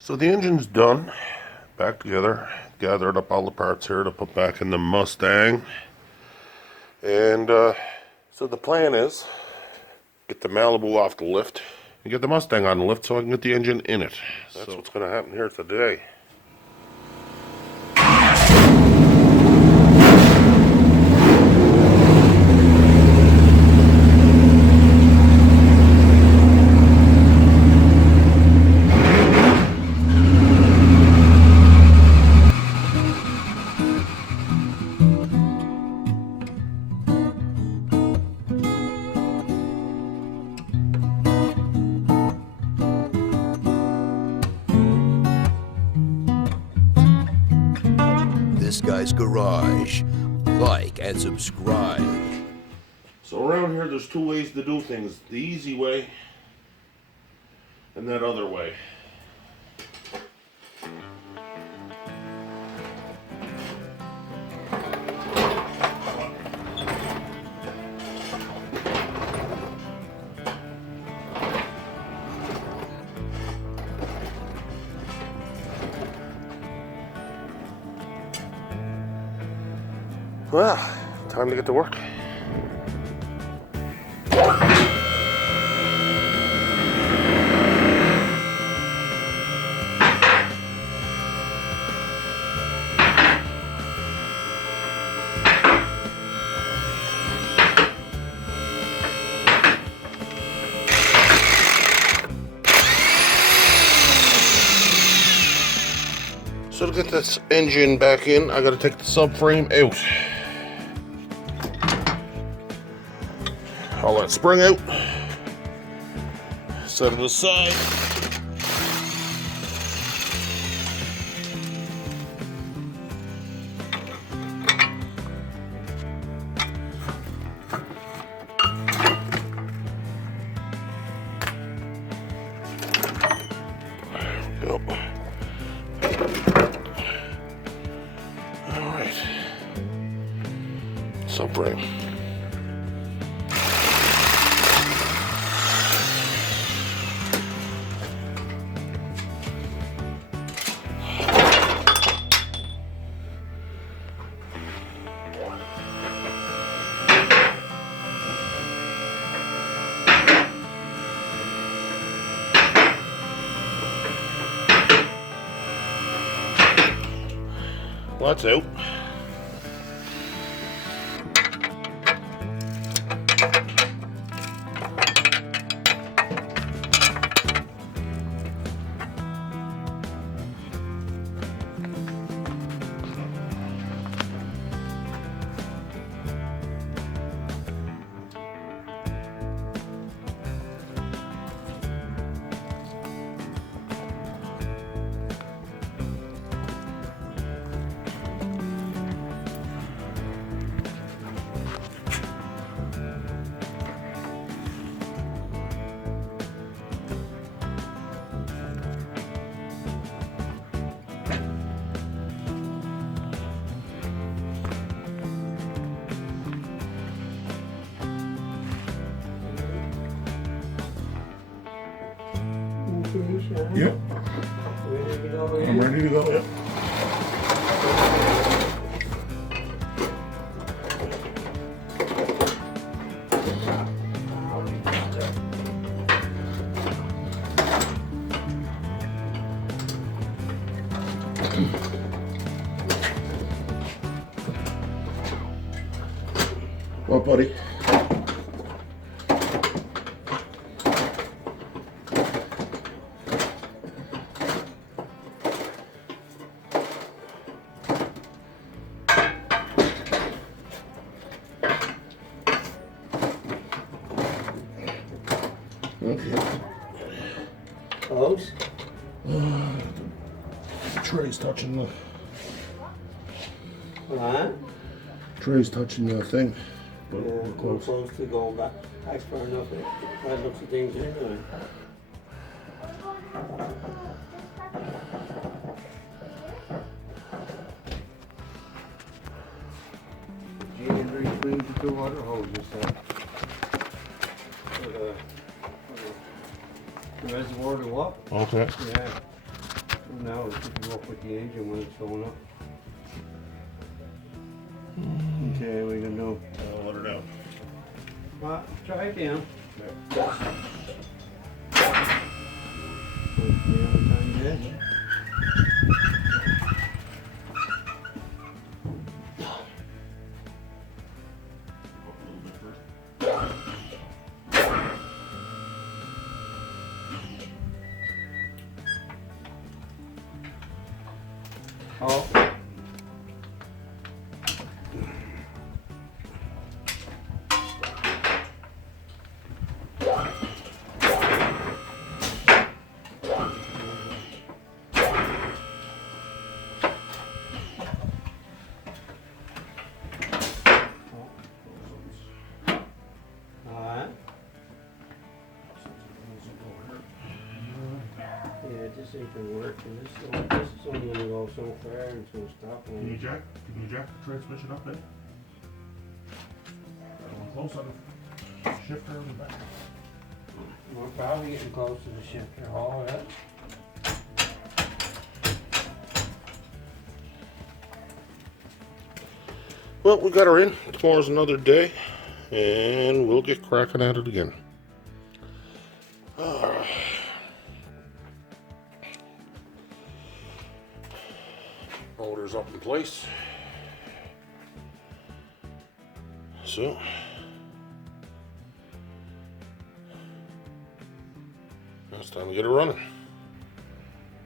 So the engine's done, back together, gathered up all the parts here to put back in the Mustang. And so the plan is get the Malibu off the lift and get the Mustang on the lift so I can get the engine in it. That's what's going to happen here today. This Guy's Garage. Like and subscribe. So around here there's two ways to do things. The easy way and that other way. Well, time to get to work. So to get this engine back in, I gotta take the subframe out. All that spring out, set it aside. There we go. All right, subframe. Well, that's out. Yep. Ready to go? I'm ready to go. Yep. What, buddy? Okay. Close. The tray's touching the Right. tray's touching the thing. But Yeah, we're we're close. close to going back far enough. That looks of things anyway. Between the two water hoses there. For the reservoir to what? Okay. Yeah. always keep you up with the engine when it's going up. Okay, we can do. Let her down. Well, try it down. Yeah. Oh. Alright. Yeah, this ain't gonna work, and this is only gonna go so far and it's gonna stop. Can you jack the transmission up then? Close on the shifter in the back. We're probably getting close to the shifter hall, right? Well, we got her in. Tomorrow's another day, and we'll get cracking at it again. Motor's up in place. So, now it's time to get it running.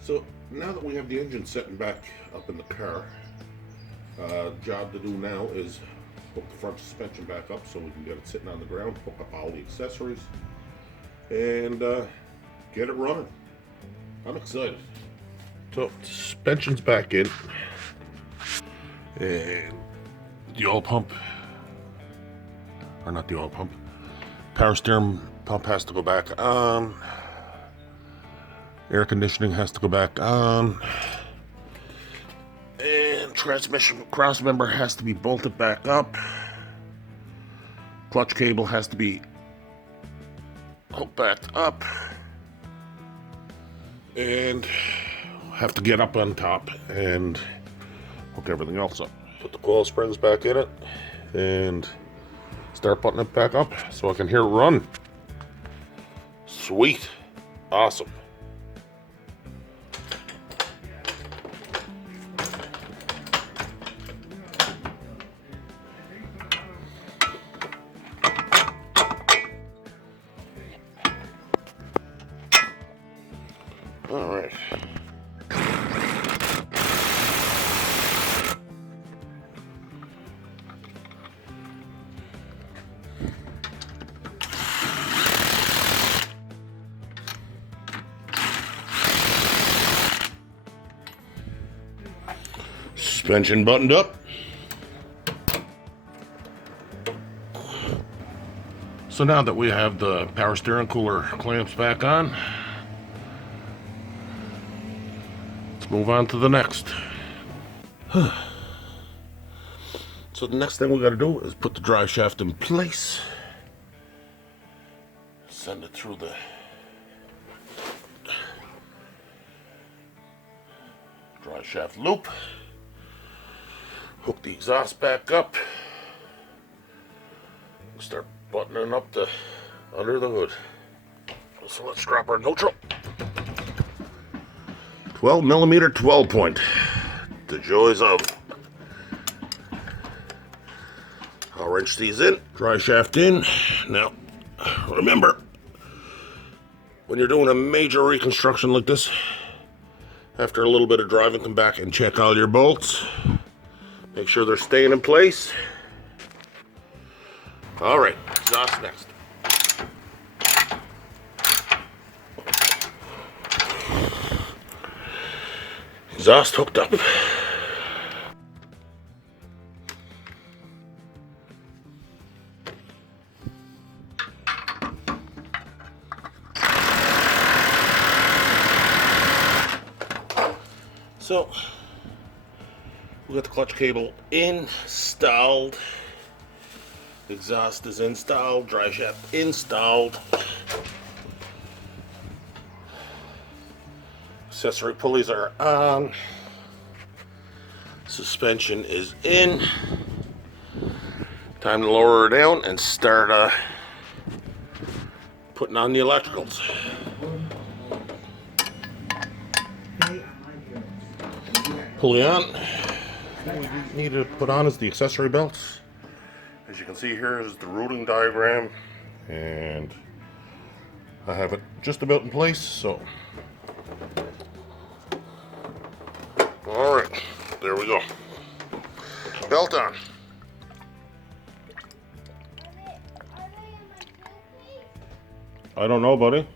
So, now that we have the engine setting back up in the car, job to do now is hook the front suspension back up so we can get it sitting on the ground, hook up all the accessories, and get it running. I'm excited. So, suspension's back in, and the oil pump, or not the oil pump, power steering pump has to go back on, air conditioning has to go back on, and transmission cross member has to be bolted back up, clutch cable has to be hooked back up, and have to get up on top and hook everything else up. Put the coil springs back in it and start putting it back up so I can hear it run. Sweet. Awesome. All right. Suspension buttoned up. So now that we have the power steering cooler clamps back on, let's move on to the next. So the next thing we got to do is put the drive shaft in place. Send it through the drive shaft loop. Hook the exhaust back up. Start buttoning up the under the hood. So let's drop our neutral. 12mm 12 point. The joys of. I'll wrench these in. Dry shaft in. Now, remember, when you're doing a major reconstruction like this, after a little bit of driving, come back and check all your bolts. Make sure they're staying in place. All right, exhaust next. Exhaust hooked up. So, we got the clutch cable installed. Exhaust is installed. Dry shaft installed. Accessory pulleys are on. Suspension is in. Time to lower her down and start putting on the electricals. Pulley on. What we need to put on is the accessory belts. As you can see here is the routing diagram, and I have it just about in place, so. Alright, there we go. Belt on. I don't know, buddy.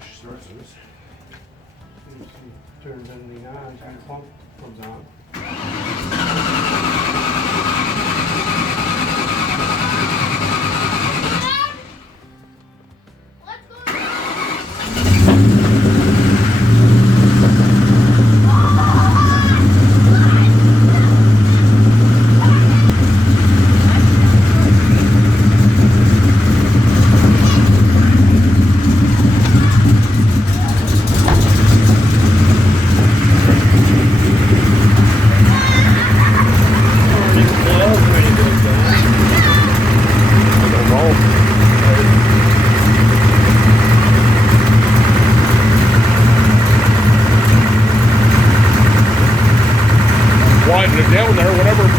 She starts this. Turns everything on, and the pump comes on. Widen it down there, whatever.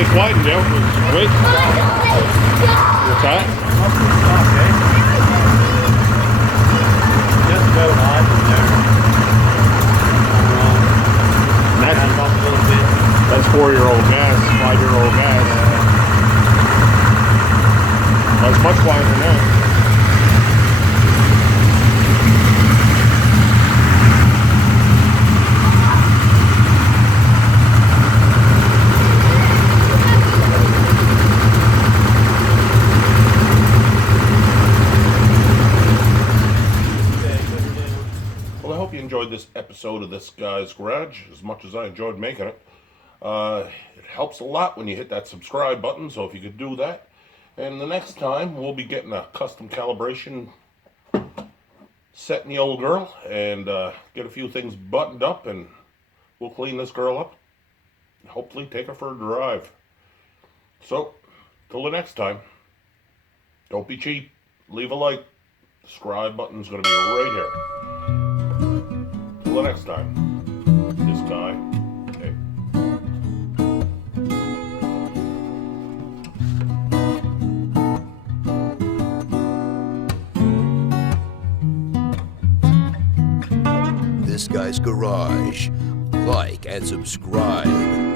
It's widened down. Wait. What's that? Just about hot in there. That's, Up a little bit. that's 4-year-old gas, 5-year-old gas. That's much quieter now. Well, I hope you enjoyed this episode of This Guy's Garage as much as I enjoyed making it. It helps a lot when you hit that subscribe button, so if you could do that. And the next time, we'll be getting a custom calibration set in the old girl and get a few things buttoned up, and we'll clean this girl up and hopefully take her for a drive. So, till the next time, don't be cheap. Leave a like. The subscribe button's going to be right here. Till the next time, this guy. Hey. This Guy's Garage. Like and subscribe.